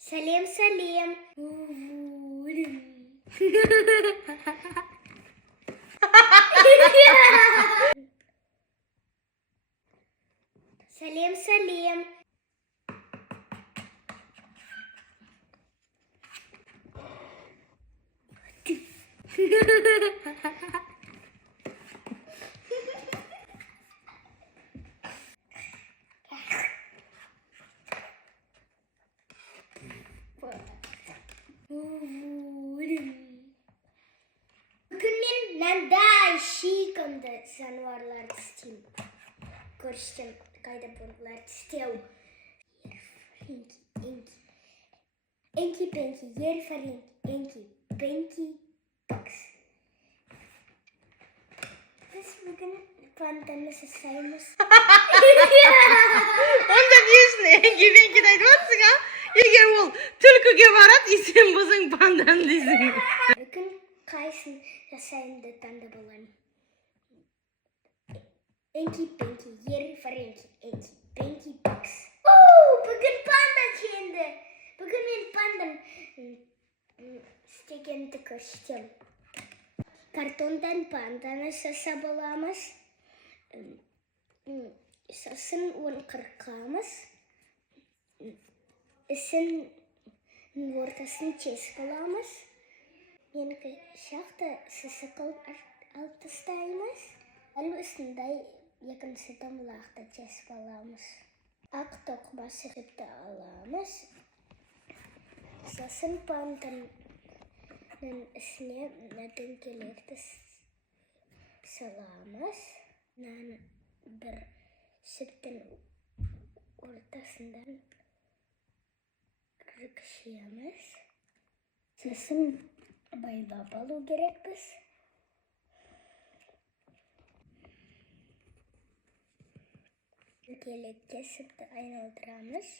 Сәлем, сәлем. Сәлем, сәлем. Bugün мен мынандай сүйкімді жануарларды істеймін. Көрсетем, қайда бұларды істеу. Энки, пенки, ерфаринки, энки, пенки, бакс. Біз бүгін панданы жасаймыз. Онда не үшін энки-пенкиді айтып жатсың, а? Егер ол түлкіге барады, сен болсаң панданы дейсің. Бүгін қайсын жасайымды таңдап аламын. Энки-пенки, ерфаринки, энки, пенки, бакс. Бүгін панда жеңді. Бүгін мен пандан істегенді көрсетем. Картондан панданы жасап аламыз. Сосын оны қырқамыз. Ісін ортасын кесіп аламыз. Менікі шақты сысық алып тастаймыз. Әлі үстінде екінші домалақты кесіп аламыз. Ақ тоқыма жіпті аламыз. Сосын панданың үстіне дөңгелекті саламыз. Бір жіптің ортасында күркішеміз. Сосын байлап алу керекпіз. Дөңгелекке жіпті айналдырамыз.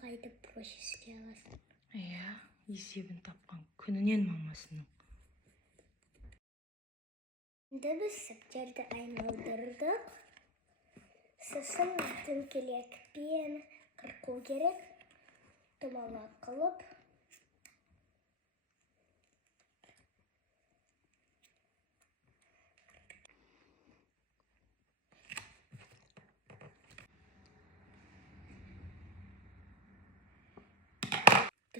Қайда процеске аласың. Иә, есебін тапқан күнінен мамасының. Енді біз жіптерді айналдырдық. Сосын дөңгелекпен қырқу керек. Домалақ қылып.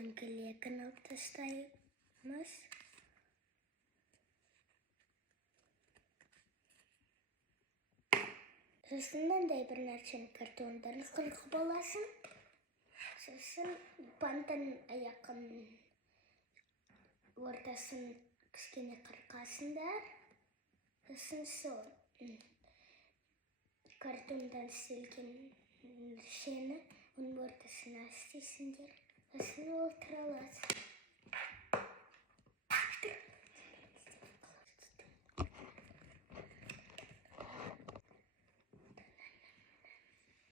Дөңгелегін алып тастаймыз. Сосын мынандай бір нәрсені картондан қырқып аласың. Сосын панданың аяқын ортасын кішкене қырқасыңдар. Сосын сол картондан істелген нәрсені оның ортасына істейсіңдер. Сосын ол тұралады.